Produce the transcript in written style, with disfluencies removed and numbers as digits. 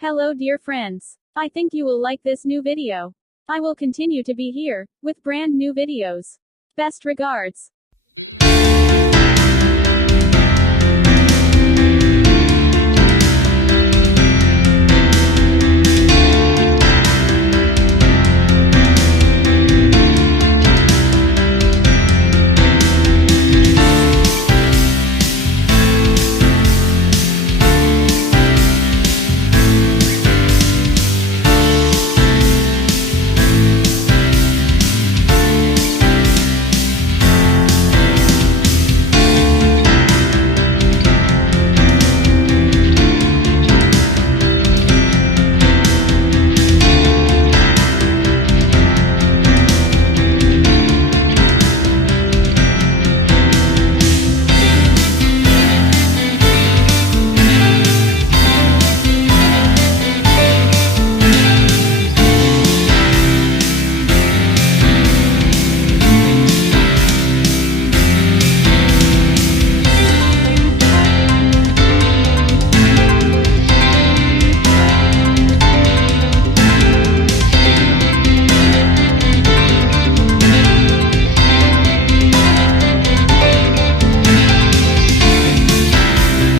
Hello dear friends. I think you will like this new video. I will continue to be here, with brand new videos. Best regards.